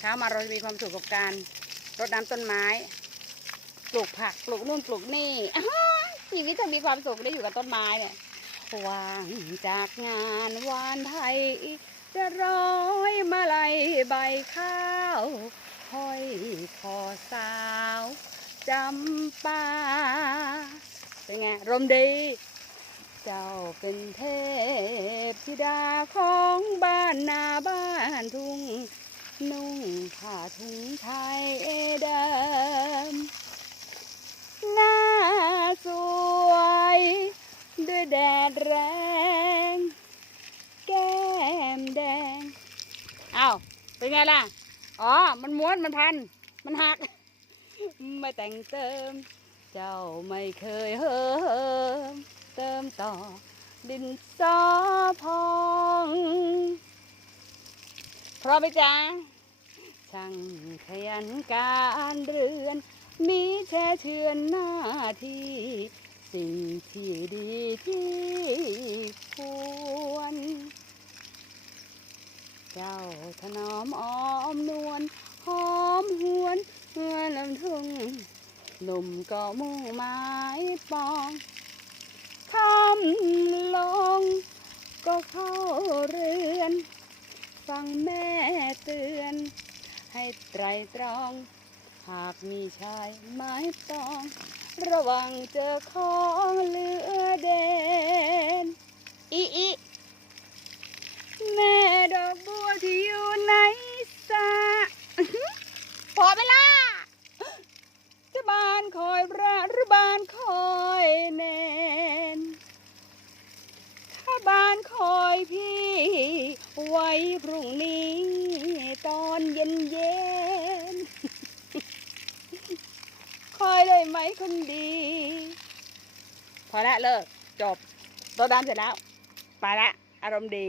เช้ามาเราจะมีความสุขกับการรดน้ำต้นไม้ ปลูกผักปลูกนู่นปลูกนี่อ้าวชีวิตจะมีความสุขได้อยู่กับต้นไม้เนี่ยว่างจากงานวานไทยจะร้อยมาลัยใบข้าวห้อยคอสาวจำปาเป็นไงรมดี เจ้าเป็นเทพธิดาของบ้านนาบ้าน ผ้าถุงไทยเดิมหน้าสวย ด้วยแดดแรง แก้มแดงอ้าวเป็นไงล่ะ อ๋อ มันม้วน มันพัน มันหัก ไม่แต่งเติม เจ้าไม่เคยเฮิมเติมต่อ ดินสอพองพร้อมไหมจ๊ะ ช่างขยันการเรือน มีแช่เชือนหน้าที่ สิ่งที่ดีที่ควร เจ้าถนอมอ้อมนวลหอมหวนเมื่อลำทุ่งหนุ่มก็มุ่งไม้ปองคำลงก็เข้าเรือน ฟังแม่เตือน ให้ไตรตรอง หากมีชายไม้ตอง ระวังเจอของเหลือเด่นอีอีแม่ดอกบัวที่อยู่ในสระพอไหมล่ะจะบานคอยระหรือบานคอยแนนถ้าบานคอย ได้ไหมคนดี พอละเลิกจบตัวดำเสร็จแล้ว ไปละ อารมณ์ดี